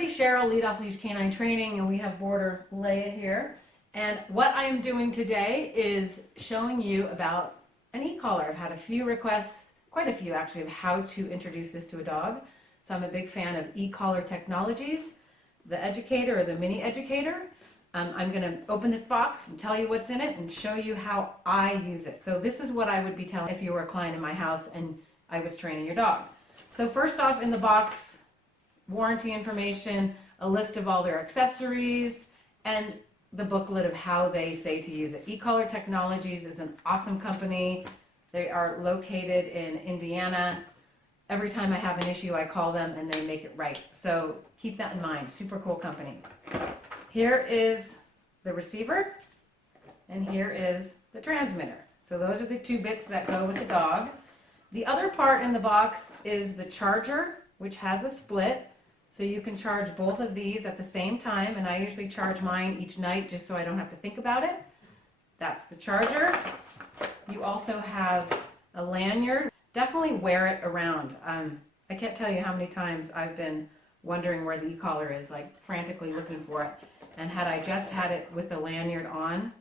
everybody, Cheryl, lead Off Leash K9 Training, and we have boarder Leia here. And what I am doing today is showing you about an e-collar. I've had a few requests, quite a few actually, of how to introduce this to a dog. So I'm a big fan of e-collar technologies, the educator or the mini educator. I'm going to open this box and tell you what's in it and show you how I use it. So this is what I would be telling if you were a client in my house and I was training your dog. So first off in the box, warranty information, a list of all their accessories, and the booklet of how they say to use it. E-Collar Technologies is an awesome company. They are located in Indiana. Every time I have an issue, I call them and they make it right. So keep that in mind. Super cool company. Here is the receiver, and here is the transmitter. So those are the two bits that go with the dog. The other part in the box is the charger, which has a split. So you can charge both of these at the same time, and I usually charge mine each night just so I don't have to think about it. That's the charger. You also have a lanyard. Definitely wear it around. I can't tell you how many times I've been wondering where the e-collar is, like frantically looking for it. And had I just had it with the lanyard on,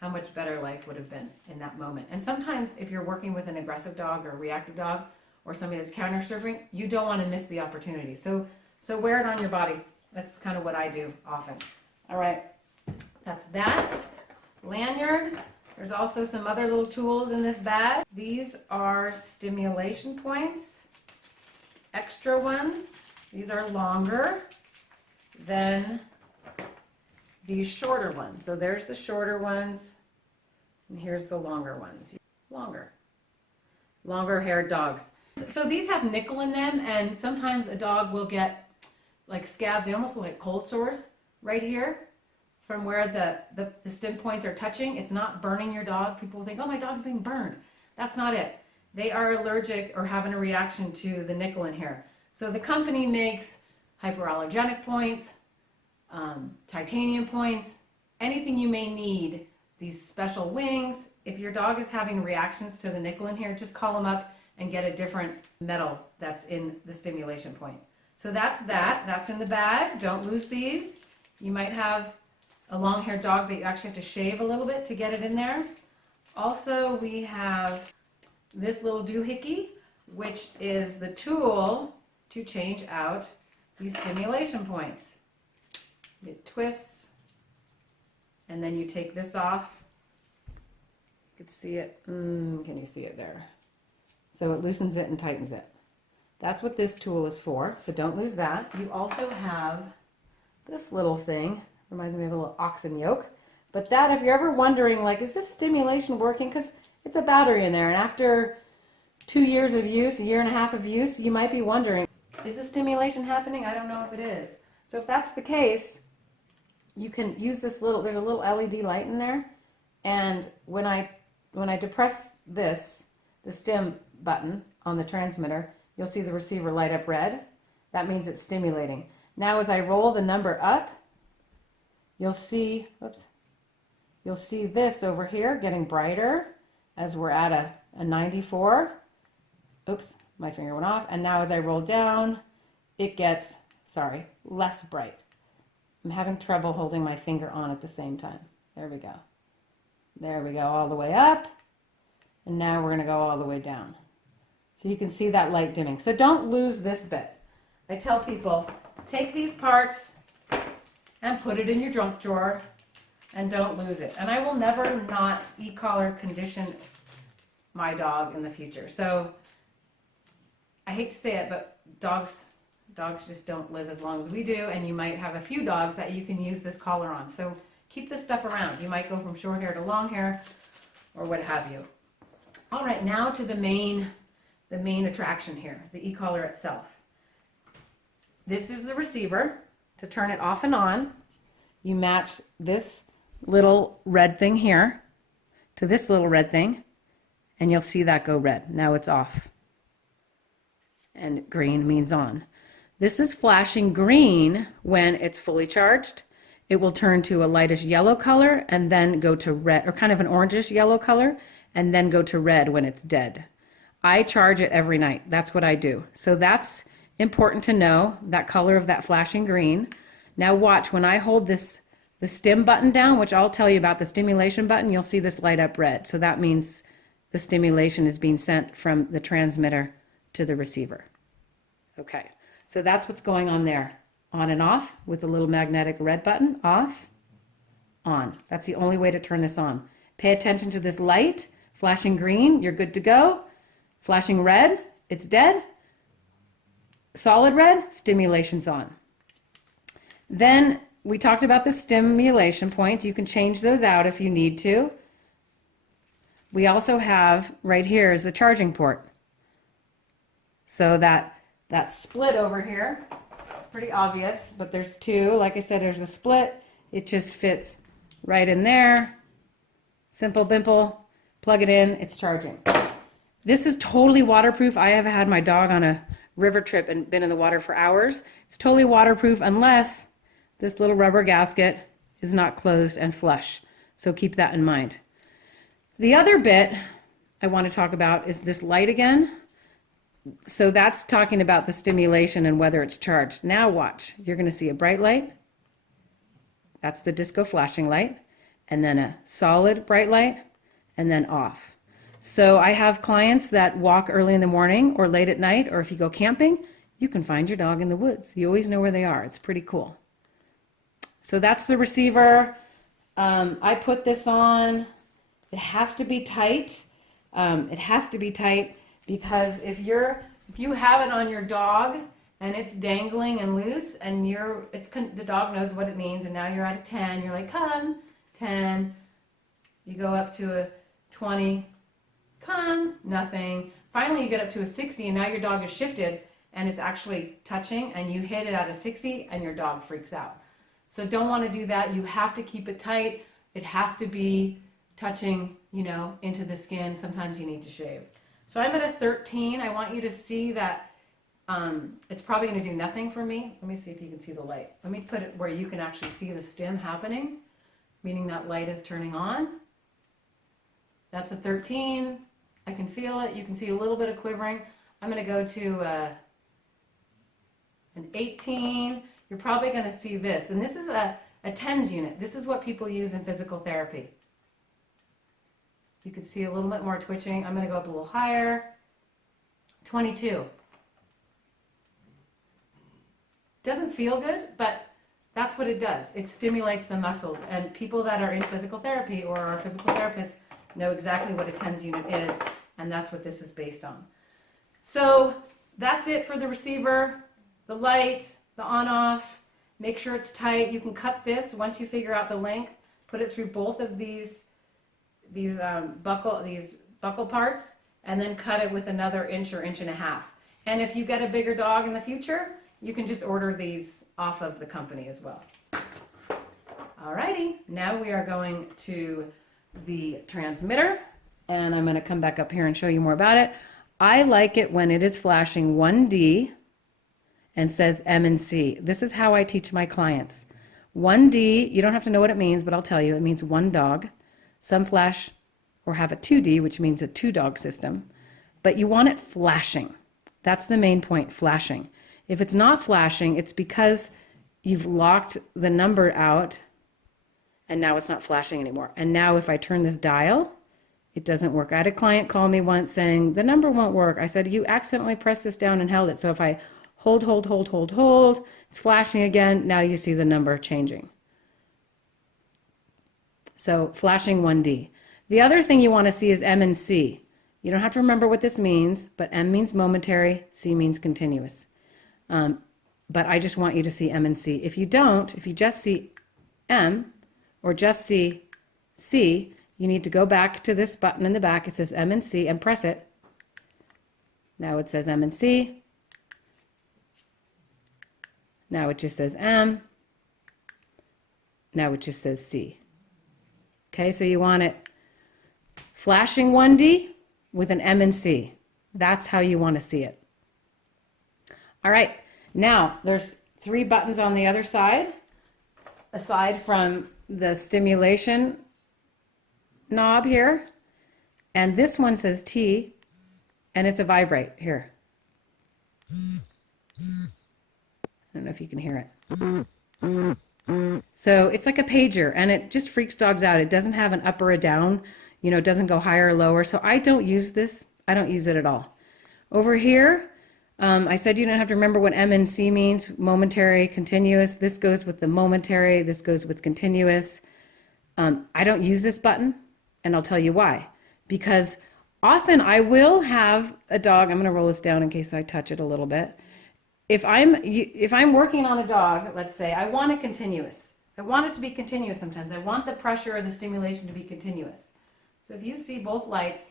how much better life would have been in that moment. And sometimes if you're working with an aggressive dog or a reactive dog or somebody that's counter surfing, you don't want to miss the opportunity. So wear it on your body. That's kind of what I do often. All right, that's that lanyard. There's also some other little tools in this bag. These are stimulation points, extra ones. These are longer than these shorter ones. So there's the shorter ones, and here's the longer ones. Longer haired dogs. So these have nickel in them, and sometimes a dog will get like scabs. They almost look like cold sores right here from where the stim points are touching. It's not burning your dog. People think, oh, my dog's being burned. That's not it. They are allergic or having a reaction to the nickel in here. So the company makes hypoallergenic points, titanium points, anything you may need, these special wings. If your dog is having reactions to the nickel in here, just call them up and get a different metal that's in the stimulation point. So that's in the bag. Don't lose these. You might have a long-haired dog that you actually have to shave a little bit to get it in there. Also, we have this little doohickey, which is the tool to change out these stimulation points. It twists, and then you take this off. You can see it. Can you see it there? So it loosens it and tightens it. That's what this tool is for, so don't lose that. You also have this little thing. Reminds me of a little oxen yoke. But that, if you're ever wondering, like, is this stimulation working? Because it's a battery in there, and after 2 years of use, a year and a half of use, you might be wondering, is the stimulation happening? I don't know if it is. So if that's the case, you can use this little, there's a little LED light in there, and when I depress this, the stim button on the transmitter, you'll see the receiver light up red. That means it's stimulating. Now as I roll the number up, you'll see this over here getting brighter as we're at a 94. Oops, my finger went off. And now as I roll down, it gets, less bright. I'm having trouble holding my finger on at the same time. There we go. There we go, all the way up. And now we're gonna go all the way down. So you can see that light dimming. So don't lose this bit. I tell people, take these parts and put it in your junk drawer and don't lose it. And I will never not e-collar condition my dog in the future. So I hate to say it, but dogs just don't live as long as we do, and you might have a few dogs that you can use this collar on. So keep this stuff around. You might go from short hair to long hair or what have you. All right, now to the main attraction here, the e-collar itself. This is the receiver. To turn it off and on, you match this little red thing here to this little red thing, and you'll see that go red. Now it's off. And green means on. This is flashing green when it's fully charged. It will turn to a lightish yellow color and then go to red, or kind of an orangish yellow color, and then go to red when it's dead. I charge it every night. That's what I do. So that's important to know, that color of that flashing green. Now watch, when I hold this, the stim button down, which I'll tell you about the stimulation button, you'll see this light up red. So that means the stimulation is being sent from the transmitter to the receiver. Okay, so that's what's going on there. On and off with the little magnetic red button, off, on. That's the only way to turn this on. Pay attention to this light, flashing green, you're good to go. Flashing red, it's dead. Solid red, stimulation's on. Then we talked about the stimulation points. You can change those out if you need to. We also have, right here is the charging port. So that split over here, it's pretty obvious, but there's two. Like I said, there's a split. It just fits right in there. Simple bimple, plug it in, it's charging. This is totally waterproof. I have had my dog on a river trip and been in the water for hours. It's totally waterproof unless this little rubber gasket is not closed and flush. So keep that in mind. The other bit I want to talk about is this light again. So that's talking about the stimulation and whether it's charged. Now watch, you're going to see a bright light. That's the disco flashing light. And then a solid bright light, and then off. So I have clients that walk early in the morning or late at night, or if you go camping, you can find your dog in the woods. You always know where they are. It's pretty cool. So that's the receiver. I put this on. It has to be tight. It has to be tight because if you have it on your dog and it's dangling and loose, and the dog knows what it means, and now you're at a 10, you're like, come. 10, you go up to a 20, come, nothing. Finally you get up to a 60 and now your dog is shifted and it's actually touching, and you hit it at a 60 and your dog freaks out. So don't want to do that. You have to keep it tight. It has to be touching, into the skin. Sometimes you need to shave. So I'm at a 13. I want you to see that it's probably going to do nothing for me. Let me see if you can see the light. Let me put it where you can actually see the stim happening, meaning that light is turning on. That's a 13. I can feel it. You can see a little bit of quivering. I'm going to go to an 18. You're probably going to see this. And this is a TENS unit. This is what people use in physical therapy. You can see a little bit more twitching. I'm going to go up a little higher. 22. Doesn't feel good, but that's what it does. It stimulates the muscles, and people that are in physical therapy or are physical therapists know exactly what a TENS unit is, and that's what this is based on. So that's it for the receiver, the light, the on-off. Make sure it's tight. You can cut this once you figure out the length. Put it through both of these buckle parts, and then cut it with another inch or inch and a half. And if you get a bigger dog in the future, you can just order these off of the company as well. Alrighty, now we are going to the transmitter, and I'm going to come back up here and show you more about it. I like it when it is flashing 1D and says M and C. This is how I teach my clients. 1D, you don't have to know what it means, but I'll tell you, it means one dog. Some flash or have a 2D, which means a two-dog system, but you want it flashing. That's the main point, flashing. If it's not flashing, it's because you've locked the number out and now it's not flashing anymore. And now if I turn this dial, it doesn't work. I had a client call me once saying, the number won't work. I said, you accidentally pressed this down and held it. So if I hold, it's flashing again. Now you see the number changing. So flashing 1D. The other thing you want to see is M and C. You don't have to remember what this means, but M means momentary, C means continuous. But I just want you to see M and C. If you don't, if you just see M or just see C, you need to go back to this button in the back. It says M and C, and press it. Now it says M and C. Now it just says M. Now it just says C. Okay, so you want it flashing 1D with an M and C. That's how you want to see it. All right, now there's 3 buttons on the other side, aside from the stimulation knob here. And this one says T, and it's a vibrate here. I don't know if you can hear it. So it's like a pager, and it just freaks dogs out. It doesn't have an up or a down, you know, it doesn't go higher or lower. So I don't use this. I don't use it at all. Over here, I said you don't have to remember what M and C means, momentary, continuous. This goes with the momentary, this goes with continuous. I don't use this button, and I'll tell you why. Because often I will have a dog, I'm going to roll this down in case I touch it a little bit. If I'm working on a dog, let's say, I want it continuous. I want it to be continuous sometimes. I want the pressure or the stimulation to be continuous. So if you see both lights,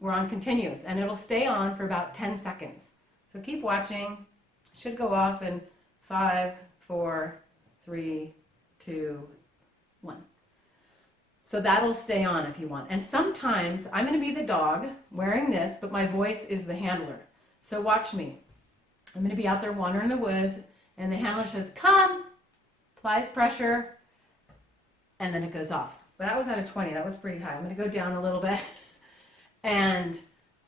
we're on continuous, and it'll stay on for about 10 seconds. So keep watching. It should go off in 5, 4, 3, 2, 1. So that'll stay on if you want. And sometimes I'm going to be the dog wearing this, but my voice is the handler. So watch me. I'm going to be out there wandering the woods, and the handler says, come, applies pressure, and then it goes off. But that was at a 20. That was pretty high. I'm going to go down a little bit and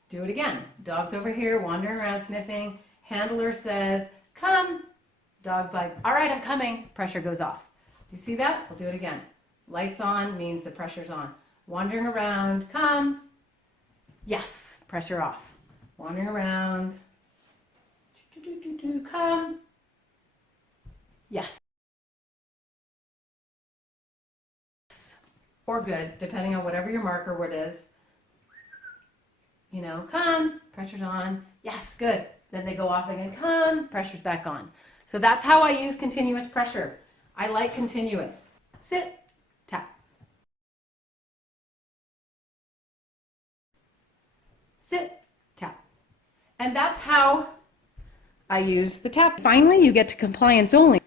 do it again. Dog's over here wandering around sniffing. Handler says, come. Dog's like, all right, I'm coming. Pressure goes off. You see that? We'll do it again. Lights on means the pressure's on. Wandering around, come. Yes, pressure off. Wandering around. Come. Yes. Or good, depending on whatever your marker word is. You know, come, pressure's on. Yes, good. Then they go off again. Come, pressure's back on. So that's how I use continuous pressure. I like continuous. Sit, tap. Sit, tap. And that's how I use the tap. Finally, you get to compliance only.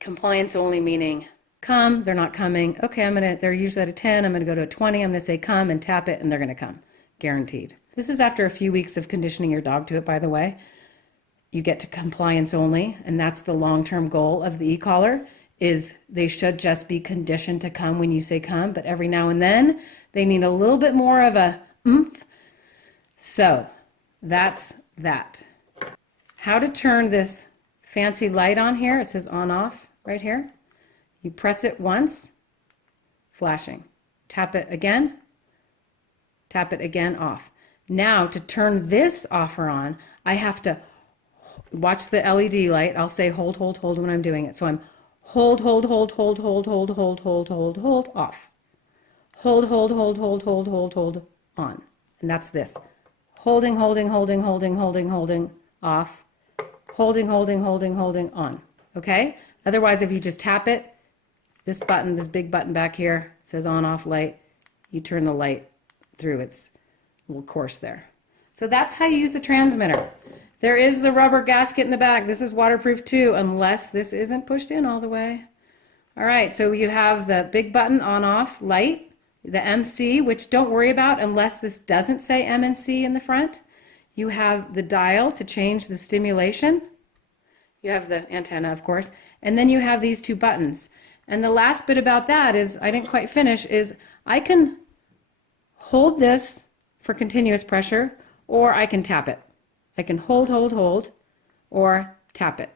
Compliance only meaning come, they're not coming. Okay, they're usually at a 10, I'm gonna go to a 20, I'm gonna say come and tap it and they're gonna come, guaranteed. This is after a few weeks of conditioning your dog to it, by the way. You get to compliance only, and that's the long-term goal of the e-collar, is they should just be conditioned to come when you say come, but every now and then they need a little bit more of a oomph. So that's that. How to turn this fancy light on here, it says on off right here. You press it once, flashing. Tap it again off. Now to turn this off or on, I have to watch the LED light. I'll say hold, hold, hold when I'm doing it. So I'm hold, hold, hold, hold, hold, hold, hold, hold, hold, hold, off. Hold, hold, hold, hold, hold, hold, hold, on. And that's this. Holding, holding, holding, holding, holding, holding, off. Holding, holding, holding, holding, on. Okay? Otherwise, if you just tap it, this button, this big button back here, says on, off light, you turn the light through its little course there. So that's how you use the transmitter. There is the rubber gasket in the back. This is waterproof too, unless this isn't pushed in all the way. All right, so you have the big button on, off, light, the MC, which don't worry about unless this doesn't say M and C in the front. You have the dial to change the stimulation. You have the antenna, of course, and then you have these two buttons. And the last bit about that is, I didn't quite finish, is I can hold this for continuous pressure, or I can tap it. I can hold, hold, hold, or tap it.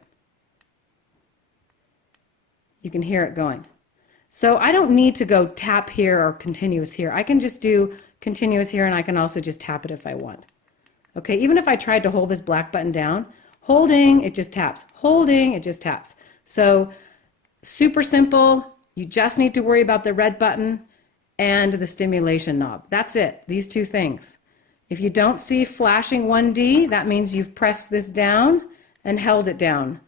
You can hear it going. So I don't need to go tap here or continuous here. I can just do continuous here, and I can also just tap it if I want. Okay, even if I tried to hold this black button down, holding, it just taps. Holding, it just taps. So super simple. You just need to worry about the red button and the stimulation knob. That's it, these two things. If you don't see flashing 1D, that means you've pressed this down and held it down.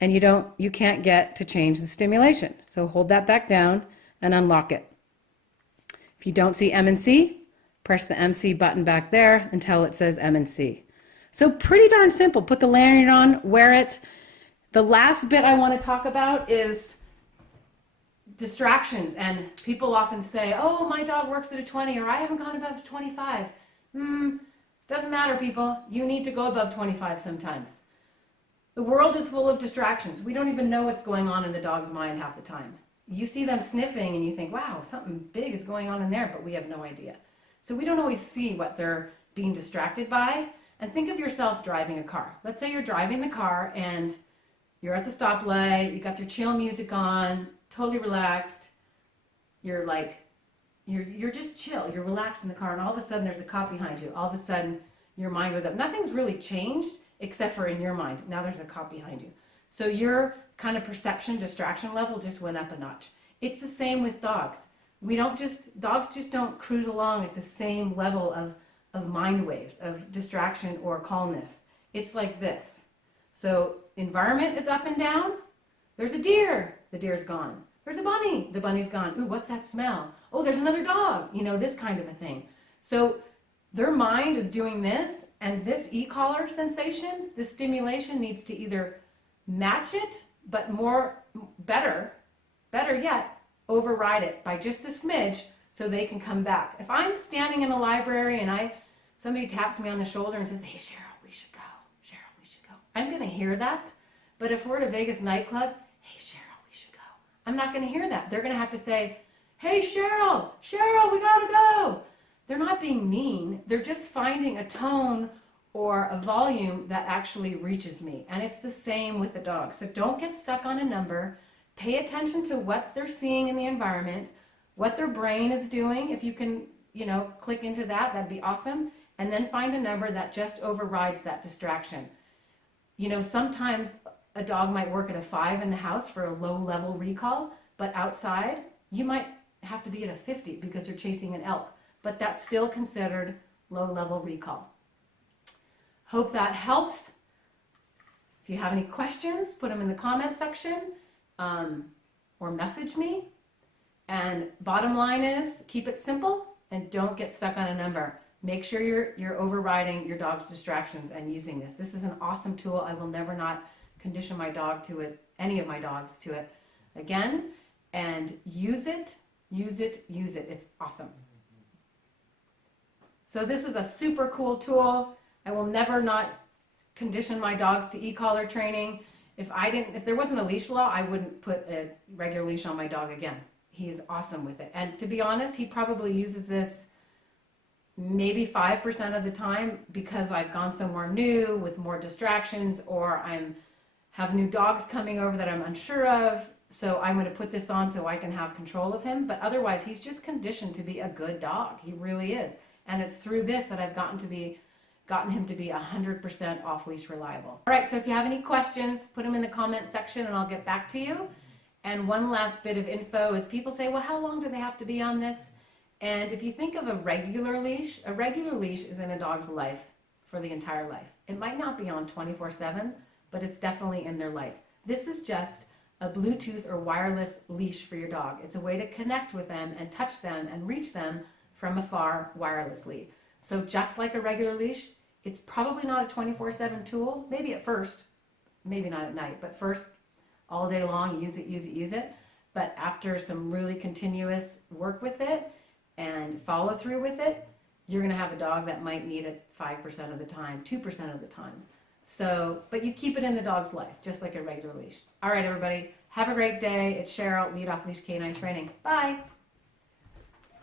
And you can't get to change the stimulation. So hold that back down and unlock it. If you don't see M and C, press the MC button back there until it says M and C. So pretty darn simple. Put the lanyard on, wear it. The last bit I want to talk about is distractions. And people often say, oh, my dog works at a 20, or I haven't gone above 25. Doesn't matter, people. You need to go above 25 sometimes. The world is full of distractions. We don't even know what's going on in the dog's mind half the time. You see them sniffing and you think, wow, something big is going on in there, but we have no idea. So we don't always see what they're being distracted by. And think of yourself driving a car. Let's say you're driving the car and you're at the stoplight, you got your chill music on, totally relaxed. You're like, you're just chill, you're relaxed in the car, and all of a sudden there's a cop behind you. All of a sudden your mind goes up. Nothing's really changed except for in your mind. Now there's a cop behind you. So your kind of perception, distraction level just went up a notch. It's the same with dogs. Dogs just don't cruise along at the same level of mind waves, of distraction or calmness. It's like this. So environment is up and down. There's a deer. The deer's gone. There's a bunny. The bunny's gone. Ooh, what's that smell? Oh, there's another dog. This kind of a thing. So their mind is doing this, and this e-collar sensation, this stimulation needs to either match it, but better yet, override it by just a smidge so they can come back. If I'm standing in a library and somebody taps me on the shoulder and says, hey, Cheryl, we should go. Cheryl, we should go. I'm going to hear that. But if we're at a Vegas nightclub, hey, Cheryl, we should go. I'm not going to hear that. They're going to have to say, hey, Cheryl, we got to go. They're not being mean. They're just finding a tone or a volume that actually reaches me. And it's the same with the dog. So don't get stuck on a number. Pay attention to what they're seeing in the environment, what their brain is doing. If you can, click into that, that'd be awesome. And then find a number that just overrides that distraction. Sometimes a dog might work at a 5 in the house for a low-level recall, but outside, you might have to be at a 50 because they're chasing an elk. But that's still considered low-level recall. Hope that helps. If you have any questions, put them in the comment section or message me. And bottom line is, keep it simple and don't get stuck on a number. Make sure you're overriding your dog's distractions and using this. This is an awesome tool. I will never not condition my dog to it, any of my dogs to it again. And use it. It's awesome. So this is a super cool tool. I will never not condition my dogs to e-collar training. If there wasn't a leash law, I wouldn't put a regular leash on my dog again. He's awesome with it. And to be honest, he probably uses this maybe 5% of the time because I've gone somewhere new with more distractions, or have new dogs coming over that I'm unsure of. So I'm going to put this on so I can have control of him. But otherwise, he's just conditioned to be a good dog. He really is. And it's through this that I've gotten him to be 100% off-leash reliable. All right, so if you have any questions, put them in the comment section and I'll get back to you. And one last bit of info is people say, well, how long do they have to be on this? And if you think of a regular leash is in a dog's life for the entire life. It might not be on 24/7, but it's definitely in their life. This is just a Bluetooth or wireless leash for your dog. It's a way to connect with them and touch them and reach them from afar wirelessly. So just like a regular leash, it's probably not a 24/7 tool. Maybe at first, maybe not at night, but first all day long, use it. But after some really continuous work with it and follow through with it, you're going to have a dog that might need it 5% of the time, 2% of the time. So, but you keep it in the dog's life, just like a regular leash. All right, everybody, have a great day. It's Cheryl, lead Off Leash K9 Training. Bye.